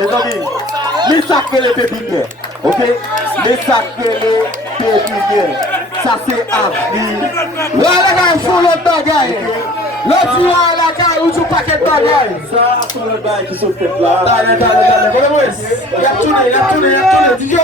mes amis, les sacs les pépinières. Ok? Les sacs les pépinières. Ça c'est avril. Voilà, gars, il faut l'autre bagaille. L'autre, tu vois, la caille, ou tu paquet de bagaille. Ça, pour le bail qui se fait là. Dale, dale, dale. Comment est-ce? Il y a tourné, DJ.